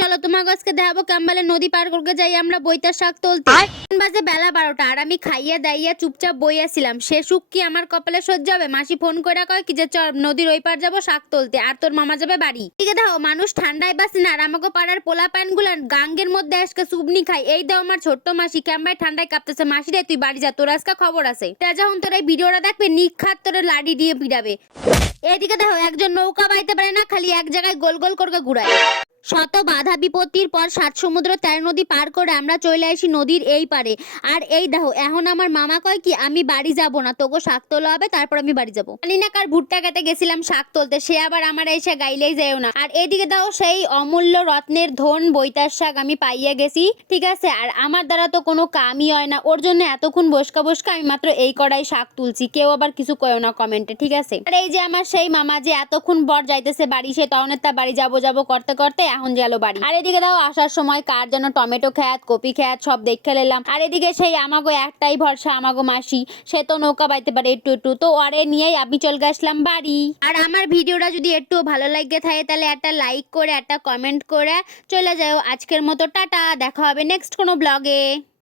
চলো তোমাকে আজকে দেখাবো কাম্বালে নদী পার করতে যাই আমরা বইতার শাক তুলতে। বাজে বেলা 12টা আর আমি খাইয়া দাইয়া চুপচাপ বইয়াছিলাম। সে সুখ কি আমার কপালে সহ্য হবে? মাসি ফোন করে কয় কি যে চল নদীর ওই পার যাবো শাক তুলতে, আর তোর মামা যাবে বাড়ি। এদিকে দেখো মানুষ ঠান্ডায় বাসে না, আর আমাকে পাড়ার পোলা প্যান গুলান গাঙ্গের মধ্যে আজকে চুবনি খাই। এই দাও আমার ছোট্ট মাসি ক্যাম্বায় ঠান্ডায় কাঁপতেছে। মাসি রে তুই বাড়ি যা, তোর আজকে খবর আছে। তা যখন তোর এই ভিডিওটা দেখবে নিখাত তোর লাডি দিয়ে পিড়াবে। এদিকে দেখো একজন নৌকা বাইতে পারে না, খালি এক জায়গায় গোল গোল করে ঘুরায়। শত বাধা বিপত্তির পর 7 সমুদ্র 13 নদী পার করে আমরা চলে আসি নদীর এই পারে। আর এই দেখো এখন আমার মামা কয় কি আমি বাড়ি যাব না, তোকে শাক তোলা হবে তারপর আমি বাড়ি যাব। জানি না কার ভুট্টা খেতে গেছিলাম শাক তুলতে, সে আবার আমার এসে গাইলেই যায়ও না। আর এইদিকে দাও সেই অমূল্য রত্নের ধন বৈতার শাক আমি পাইয়া গেছি, ঠিক আছে। আর আমার দ্বারা তো কোনো কামই হয় না, ওর জন্য এতক্ষণ বসকা বসকা আমি মাত্র এই কড়াই শাক তুলছি। কেউ আবার কিছু কয়ও না কমেন্টে, ঠিক আছে। আর এই যে আমার সেই মামা যে এতক্ষণ বর যাইতেছে বাড়ি, সে তখন তার বাড়ি যাবো যাবো করতে করতে এখন গেল বাড়ি। আর এদিকে দাও আসার সময় কার যেন টমেটো খ্যাত কপি খ্যাত সব দেখে নিলাম। আর এদিকে সেই আমাগো একটাই ভরসা আমাগো মাসি, সে তো নৌকা বাইতে পারে একটু একটু, তো আরে নিয়েই আমি চলে গেছিলাম বাড়ি। আর আমার ভিডিওটা যদি একটু ভালো লাগে থাকে তাহলে একটা লাইক করে একটা কমেন্ট করে চলে যাও। আজকের মতো টাটা, দেখা হবে নেক্সট কোনো ব্লগে।